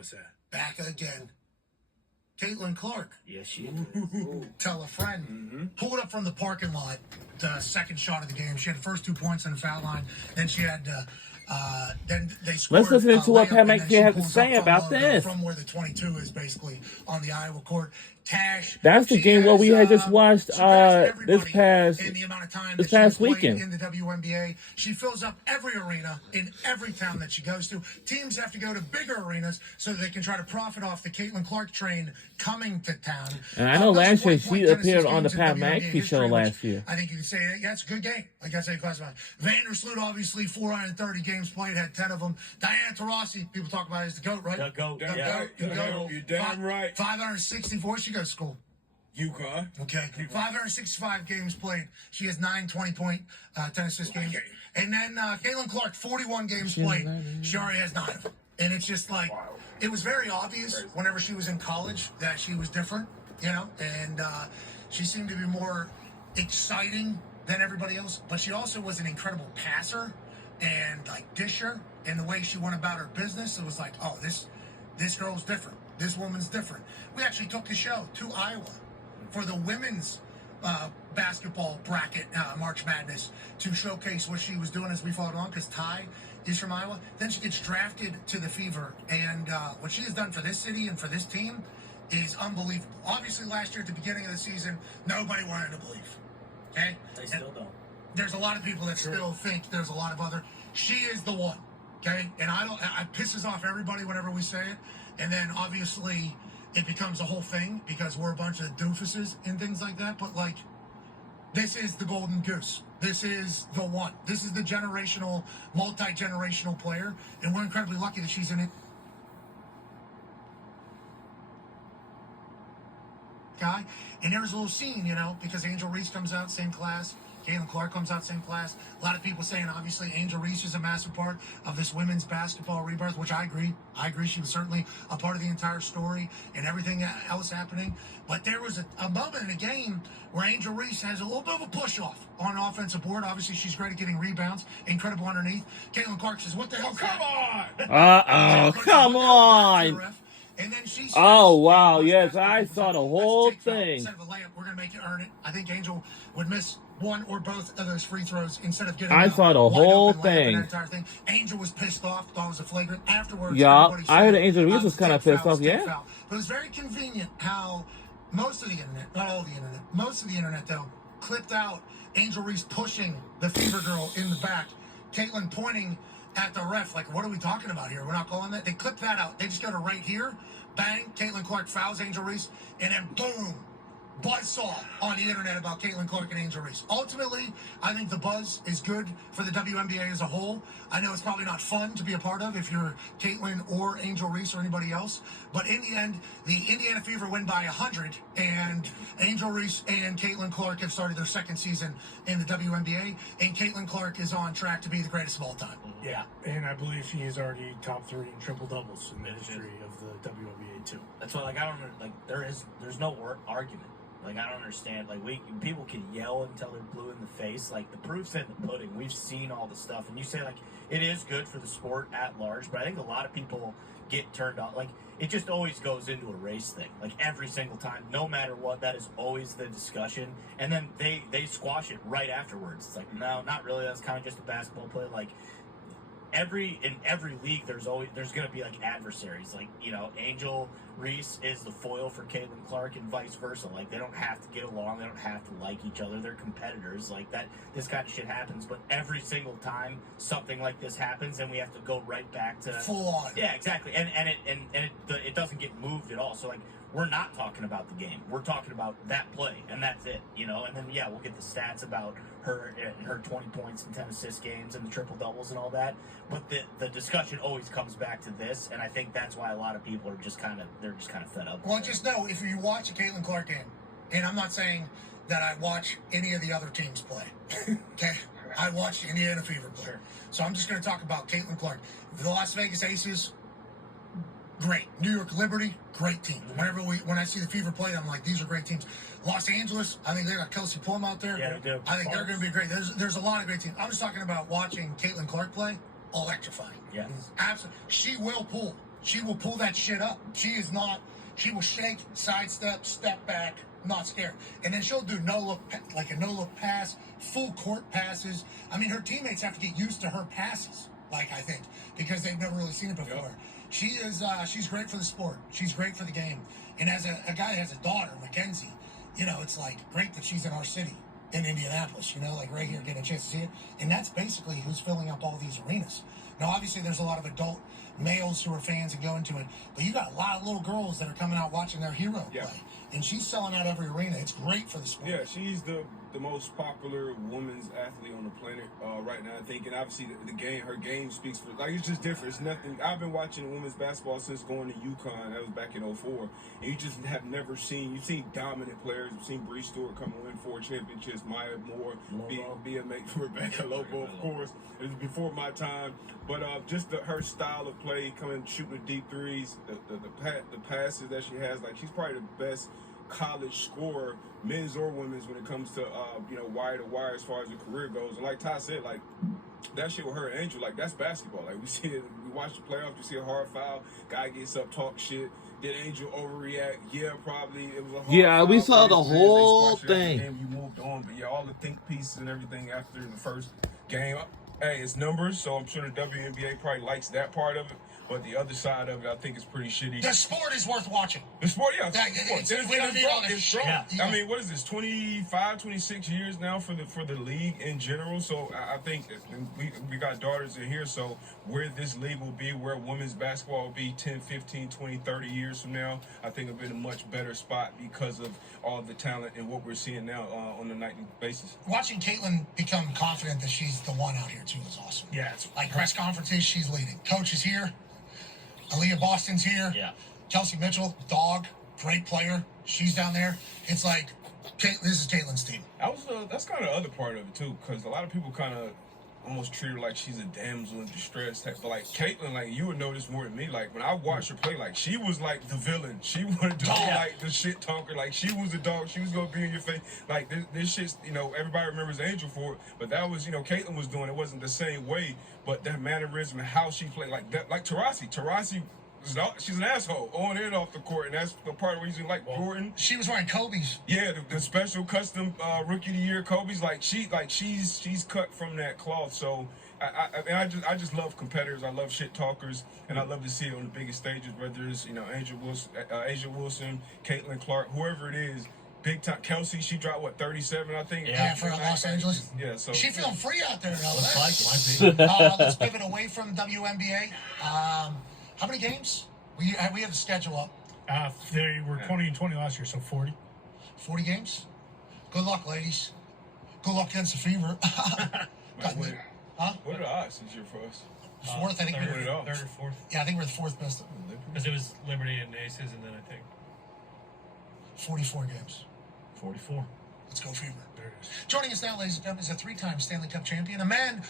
What's that? Back again. Caitlin Clark. Yes, she is. Tell a friend. Pulled up from the parking lot, the second shot of the game. She had the first 2 points on the foul line. Then she had, then they scored. Let's listen to what Pat McAfee had to pulls say up about from, this. From where the 22 is, basically, on the Iowa court. Tash. That's the game where we had just watched this past weekend in the WNBA. She fills up every arena in every town that she goes to. Teams have to go to bigger arenas so that they can try to profit off the Caitlin Clark train coming to town. And I know last year she appeared on the Pat McAfee show last year. I think you can say that's a good game. Like I say, classified. Vandersloot, obviously 430 games played, had 10 of them. Diana Taurasi, people talk about it as the GOAT, right? The GOAT. The GOAT. You're damn right. 564. She goes to school. UConn. Okay. 565 games played. She has 9 20-point 10 assist games. And then Caitlin Clark, 41 games played. She already has 9 of them. And it's just like, it was very obvious whenever she was in college that she was different, you know, and she seemed to be more exciting than everybody else. But she also was an incredible passer and like disher, and the way she went about her business, it was like, oh, this girl's different. This woman's different. We actually took the show to Iowa for the women's basketball bracket March Madness to showcase what she was doing as we followed along, because Ty is from Iowa. Then she gets drafted to the Fever, and what she has done for this city and for this team is unbelievable. Obviously, last year at the beginning of the season, nobody wanted to believe. Okay? They still don't. There's a lot of people that still think there's a lot of other. She is the one. Okay? And it pisses off everybody whenever we say it. And then, obviously, it becomes a whole thing because we're a bunch of doofuses and things like that. But, like, this is the golden goose. This is the one. This is the generational, multi-generational player. And we're incredibly lucky that she's in it. Guy. And there's a little scene, you know, because Angel Reese comes out, same class. Caitlin Clark comes out, same class. A lot of people saying, obviously, Angel Reese is a massive part of this women's basketball rebirth, which I agree. I agree. She was certainly a part of the entire story and everything else happening. But there was a moment in a game where Angel Reese has a little bit of a push-off on an offensive board. Obviously, she's great at getting rebounds. Incredible underneath. Caitlin Clark says, what the hell? Come on! Come on! And then she says, oh, wow. Yes, I saw the whole thing. Instead of a layup, we're going to make you earn it. I think Angel would miss one or both of those free throws instead of getting. I saw the whole thing. Entire thing. Angel was pissed off. Thought it was a flagrant. Afterwards, yeah, I heard Angel Reese was kind of pissed off. Yeah, but it was very convenient how most of the internet, not all the internet, most of the internet though, clipped out Angel Reese pushing the Fever girl in the back, Caitlin pointing at the ref like, "What are we talking about here? We're not calling that." They clipped that out. They just go to right here, bang. Caitlin Clark fouls Angel Reese, and then boom. Buzzsaw on the internet about Caitlin Clark and Angel Reese. Ultimately, I think the buzz is good for the WNBA as a whole. I know it's probably not fun to be a part of if you're Caitlin or Angel Reese or anybody else. But in the end, the Indiana Fever win by 100, and Angel Reese and Caitlin Clark have started their second season in the WNBA, and Caitlin Clark is on track to be the greatest of all time. Yeah, and I believe she is already top 3 in triple doubles in the history of the WNBA too. That's why, like, I don't like there's no argument. Like, I don't understand. Like, people can yell until they're blue in the face. Like, the proof's in the pudding. We've seen all the stuff. And you say, like, it is good for the sport at large, but I think a lot of people get turned on. Like, it just always goes into a race thing. Like, every single time, no matter what, that is always the discussion. And then they squash it right afterwards. It's like, no, not really. That's kind of just a basketball play. Like, in every league, there's going to be like adversaries. Like, you know, Angel Reese is the foil for Caitlin Clark and vice versa. Like, they don't have to get along, they don't have to like each other. They're competitors. Like, that, this kind of shit happens. But every single time something like this happens, and we have to go right back to full on. Yeah, exactly. And it doesn't get moved at all. So, like, we're not talking about the game. We're talking about that play, and that's it, you know? And then, yeah, we'll get the stats about her and her 20 points and 10 assist games and the triple-doubles and all that. But the discussion always comes back to this, and I think that's why a lot of people are just kind of fed up. Well, just know, if you watch a Caitlin Clark game, and I'm not saying that I watch any of the other teams play, okay? I watch the Indiana Fever play. Sure. So I'm just going to talk about Caitlin Clark. The Las Vegas Aces, great. New York Liberty, great team. When I see the Fever play, I'm like, these are great teams. Los Angeles, I think they got Kelsey Plum out there. Yeah, they do. I think they're going to be great. There's a lot of great teams. I'm just talking about watching Caitlin Clark play, electrifying. Yeah. Absolutely. She will pull She will pull that shit up. She will shake, sidestep, step back, not scared. And then she'll do a no-look pass, full court passes. I mean, her teammates have to get used to her passes, I think, because they've never really seen it before. Yep. She's great for the sport. She's great for the game. And as a guy that has a daughter, Mackenzie, it's great that she's in our city, in Indianapolis, right here, getting a chance to see it. And that's basically who's filling up all these arenas. Now, obviously, there's a lot of adult males who are fans and go into it, but you got a lot of little girls that are coming out watching their hero play. And she's selling out every arena. It's great for the sport. Yeah, she's the most popular women's athlete on the planet right now, I think. And obviously, her game speaks for it's just different. It's nothing. I've been watching women's basketball since going to UConn. That was back in '04. And you just have never seen. You've seen dominant players. You've seen Bree Stewart come and win 4 championships. Maya Moore, be a mate for Rebecca Lobo, of course. It was before my time. But just her style of play, coming shooting the deep threes, the passes that she has, she's probably the best college scorer, men's or women's, when it comes to wire to wire as far as the career goes. And like Ty said, that shit with her and Angel, that's basketball. We see it, we watch the playoffs, you see a hard foul, guy gets up, talk shit. Did Angel overreact? Yeah, probably. It was a hard foul. We saw the whole thing. You moved on, but all the think pieces and everything after the first game. Hey, it's numbers, so I'm sure the WNBA probably likes that part of it. But the other side of it, I think, is pretty shitty. The sport is worth watching. The sport, yeah. It's grown. I mean, what is this, 25, 26 years now for the league in general? So I think we got daughters in here, so where this league will be, where women's basketball will be 10, 15, 20, 30 years from now, I think it'll be in a much better spot because of all the talent and what we're seeing now on a nightly basis. Watching Caitlin become confident that she's the one out here, too, is awesome. Yeah. It's press conferences, she's leading. Coach is here. Aaliyah Boston's here. Yeah. Kelsey Mitchell, dog, great player. She's down there. It's this is Caitlin's team. That's kind of the other part of it, too, because a lot of people kind of almost treat her like she's a damsel in distress type. But, Caitlin, you would know this more than me. When I watched her play, she was the villain. She wanted to be, the shit talker. She was the dog. She was going to be in your face. This shit's, everybody remembers Angel for it. But that was, Caitlin was doing it. Wasn't the same way. But that mannerism and how she played, Taurasi. Taurasi, she's an asshole on and off the court, and that's the part of the reason Jordan. She was wearing Kobe's. Yeah, the special custom rookie of the year Kobe's. She's cut from that cloth. So I just love competitors. I love shit talkers, and I love to see it on the biggest stages. Whether it's Asia Wilson, Caitlin Clark, whoever it is. Big time. Kelsey, she dropped 37, I think. Yeah, for Los Angeles. Yeah, so she feeling free out there in LS. Let's pivot away from WNBA. How many games? We have the schedule up. They were 20 and 20 last year, so 40. 40 games. Good luck, ladies. Good luck against the Fever. What are the odds this year for us? Fourth, I think. Third or fourth. Yeah, I think we're the fourth best. Because it was Liberty and Aces, and then I think 44 games. 44. Let's go Fever. Joining us now, ladies and gentlemen, is a 3-time Stanley Cup champion, a man